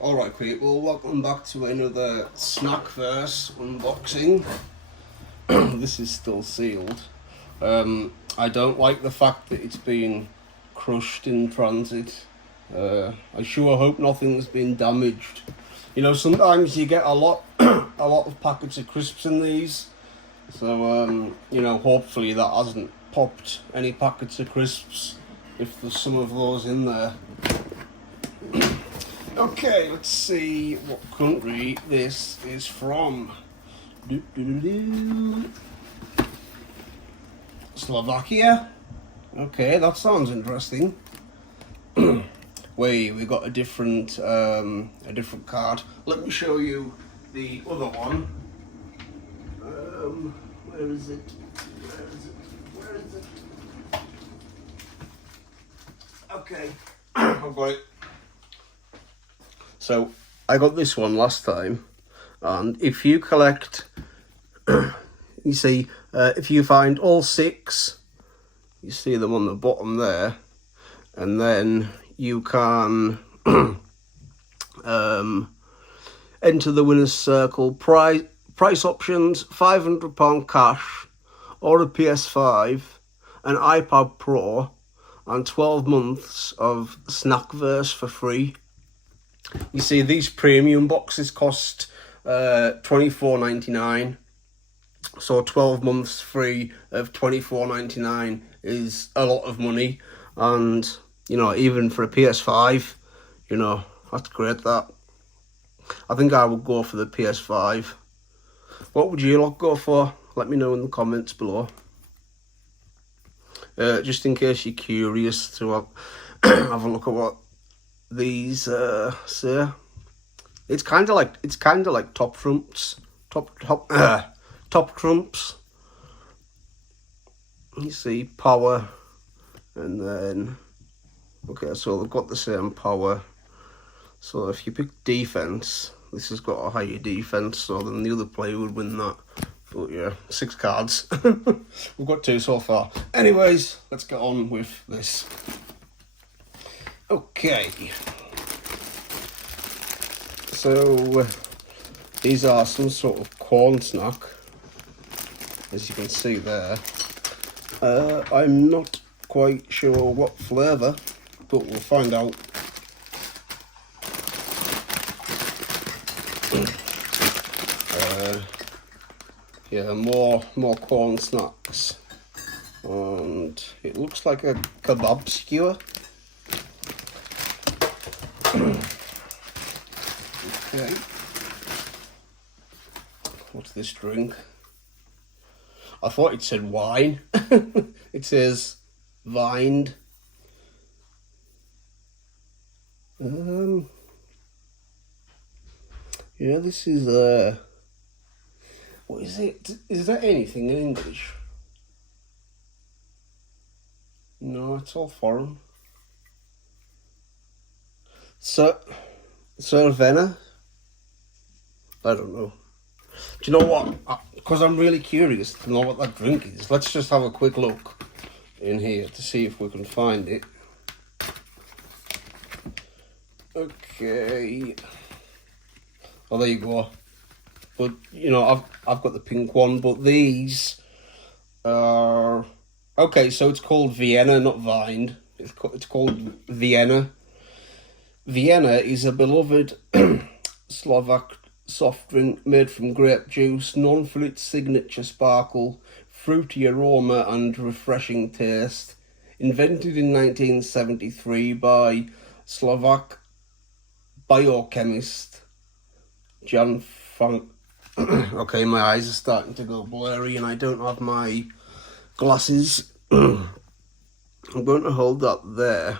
Alright people, welcome back to another Snackverse unboxing. This is still sealed. I don't like the fact that it's been crushed in transit. I sure hope nothing's been damaged. You know, sometimes you get a lot of packets of crisps in these. So, you know, hopefully that hasn't popped any packets of crisps if there's some of those in there. Okay, let's see what country this is from. Slovakia. Okay, that sounds interesting. Wait, we got a different card. Let me show you the other one. Where is it? Where is it? Okay, I've got it. So I got this one last time, and if you collect, you see, if you find all 6, you see them on the bottom there, and then you can enter the winner's circle. Price options: £500 cash, or a PS5, an iPad Pro, and 12 months of Snackverse for free. You see, these premium boxes cost $24.99, so 12 months free of $24.99 is a lot of money, and you know, even for a PS5, you know, that's great. That I think I would go for the PS5. What would you lot go for? Let me know in the comments below. Just in case you're curious to have a look at what these say. It's kind of like top trumps. Top trumps. You see power, and then okay, so they've got the same power. So if you pick defense, this has got a higher defense, so then the other player would win that. But yeah, 6 cards. We've got 2 so far. Anyways, let's get on with this. Okay. So these are some sort of corn snack, as you can see there. I'm not quite sure what flavour, but we'll find out. Yeah, more corn snacks, and it looks like a kebab skewer. Okay, what's this drink? I thought it said wine. It says vined. Yeah, this is what is it? Is there anything in English? No, it's all foreign. So, Cervena? I don't know. Do you know what? Because I'm really curious to know what that drink is. Let's just have a quick look in here to see if we can find it. Okay. Oh, there you go. But you know, I've got the pink one, but these are okay. So it's called Vienna, not Vined. It's called Vienna. Vienna is a beloved Slovak soft drink made from grape juice, known for its signature sparkle, fruity aroma, and refreshing taste. Invented in 1973 by Slovak biochemist Jan Frank. Okay, my eyes are starting to go blurry and I don't have my glasses. I'm going to hold that there.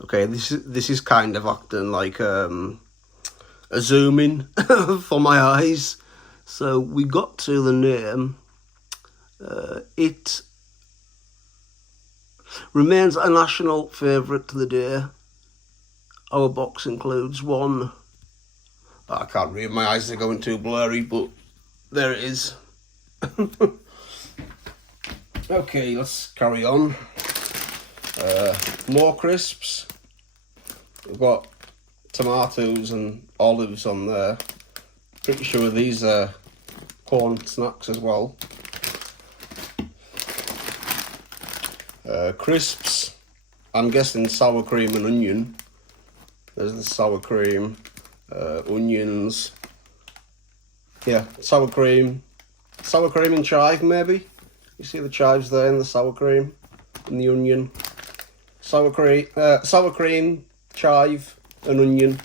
Okay, this is kind of acting like a zoom in for my eyes. So we got to the name. It remains a national favourite to the day. Our box includes one. I can't read, my eyes are going too blurry, but there it is. Okay, let's carry on. More crisps. We've got tomatoes and olives on there. Pretty sure these are corn snacks as well. Crisps. I'm guessing sour cream and onion. There's the sour cream, onions. Yeah, sour cream and chive maybe. You see the chives there and the sour cream and the onion. Sour cream, chive and onion.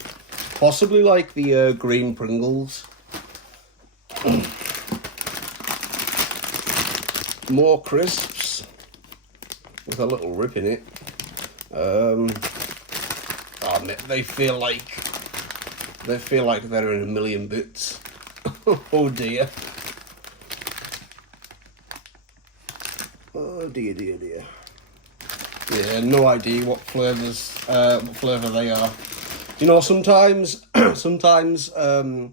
Possibly like the green Pringles. More crisps with a little rip in it. Oh, they feel like they're in a million bits. Oh dear. Oh dear. Yeah, no idea what flavour they are. You know, sometimes the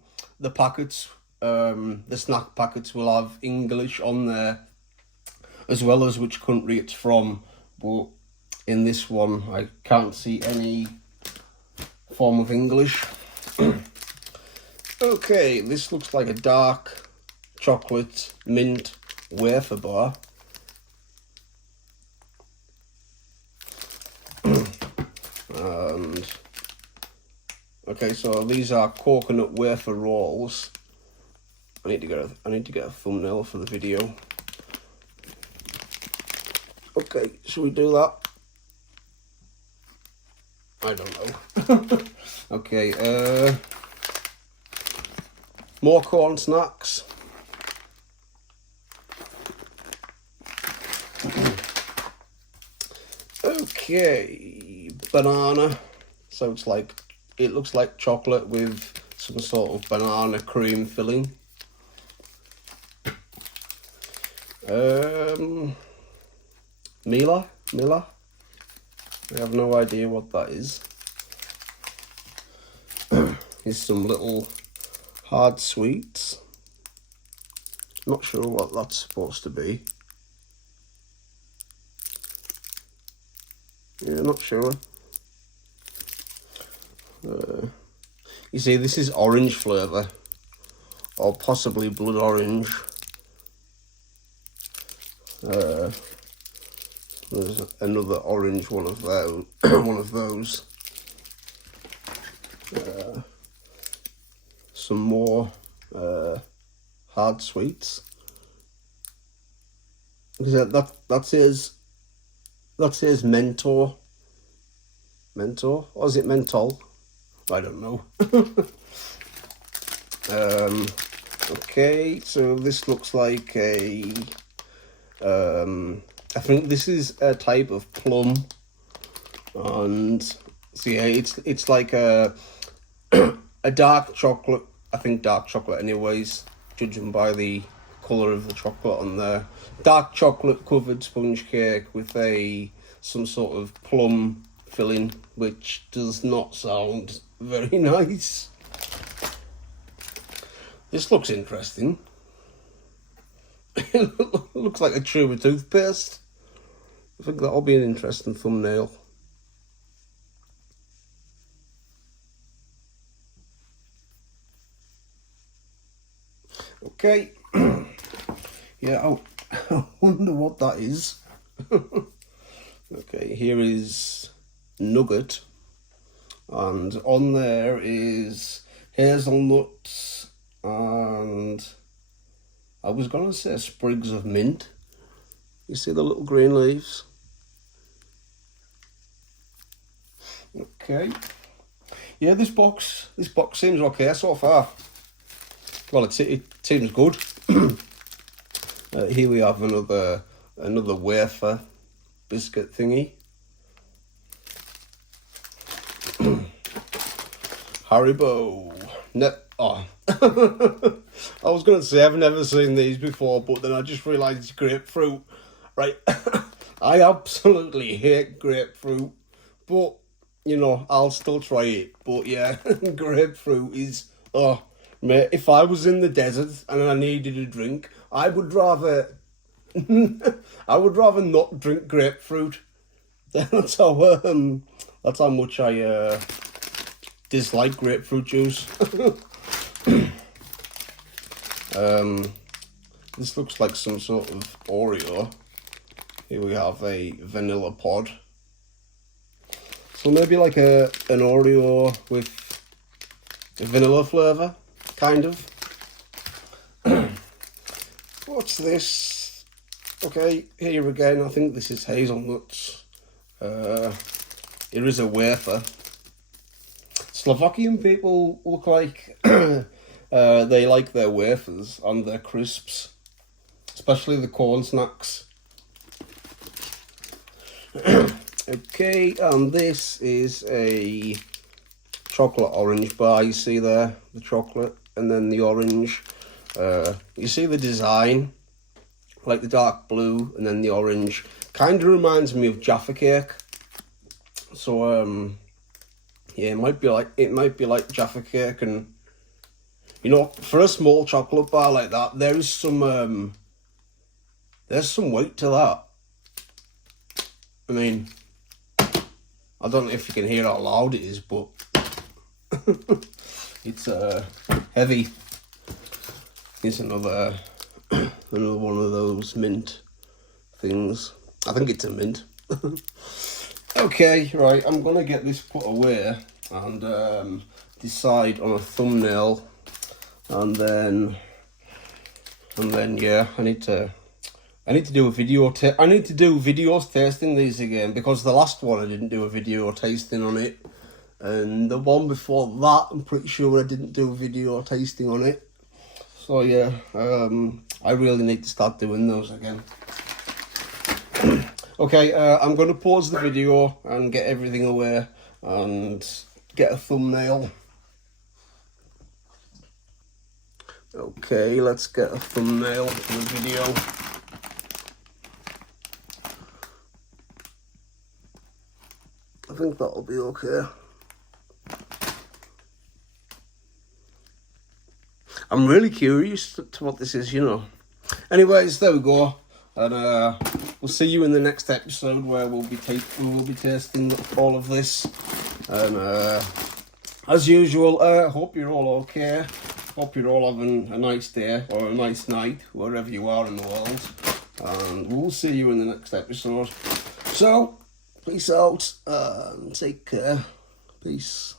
packets, the snack packets will have English on there, as well as which country it's from. But in this one, I can't see any form of English. Okay, this looks like a dark chocolate mint wafer bar. And okay, so these are coconut wafer rolls. I need to get a thumbnail for the video. Okay, should we do that? I don't know. Okay, more corn snacks. Okay, banana. So it looks like chocolate with some sort of banana cream filling. Mila. I have no idea what that is. Here's some little hard sweets. Not sure what that's supposed to be. Yeah, not sure. You see, this is orange flavour, or possibly blood orange. There's another orange one of those. Some more hard sweets. That says mentor. Mentor, or is it menthol? I don't know. Okay, so this looks like a I think this is a type of plum, and so yeah, it's like a dark chocolate. I think dark chocolate, anyways, judging by the colour of the chocolate on there. Dark chocolate covered sponge cake with some sort of plum filling, which does not sound very nice. This looks interesting. It looks like a tube of toothpaste. I think that'll be an interesting thumbnail. Okay. Yeah, I wonder what that is. Okay, here is nugget, and on there is hazelnuts and I was gonna say sprigs of mint. You see the little green leaves? Okay. Yeah, this box seems okay so far. Well, it seems good. Here we have another wafer biscuit thingy. Haribo. Oh. I was going to say I've never seen these before, but then I just realised it's grapefruit. Right. I absolutely hate grapefruit, but, you know, I'll still try it. But yeah, grapefruit is, oh, mate, if I was in the desert and I needed a drink, I would rather not drink grapefruit. That's how much I dislike grapefruit juice. This looks like some sort of Oreo. Here we have a vanilla pod. So maybe like an Oreo with a vanilla flavour, kind of. What's this? Okay, here again, I think this is hazelnuts. Here is a wafer. Slovakian people look like they like their wafers and their crisps, especially the corn snacks. Okay, and this is a chocolate orange bar. You see there, the chocolate and then the orange. You see the design, like the dark blue and then the orange. Kind of reminds me of Jaffa cake. So yeah, it might be like Jaffa cake, and you know, for a small chocolate bar like that, there's some weight to that. I mean, I don't know if you can hear how loud it is, but it's heavy. Here's another one of those mint things. I think it's a mint. Okay, right, I'm gonna get this put away and decide on a thumbnail, and then yeah, I need to do a video. I need to do videos tasting these again, because the last one I didn't do a video tasting on it, and the one before that I'm pretty sure I didn't do a video tasting on it. So yeah, I really need to start doing those again. Okay, I'm going to pause the video and get everything away and get a thumbnail. Okay, let's get a thumbnail for the video. I think that'll be okay. I'm really curious to what this is, you know. Anyways, there we go. And we'll see you in the next episode, where we will be tasting all of this. And as usual, hope you're all okay. Hope you're all having a nice day or a nice night, wherever you are in the world. And we'll see you in the next episode. So, peace out and take care. Peace.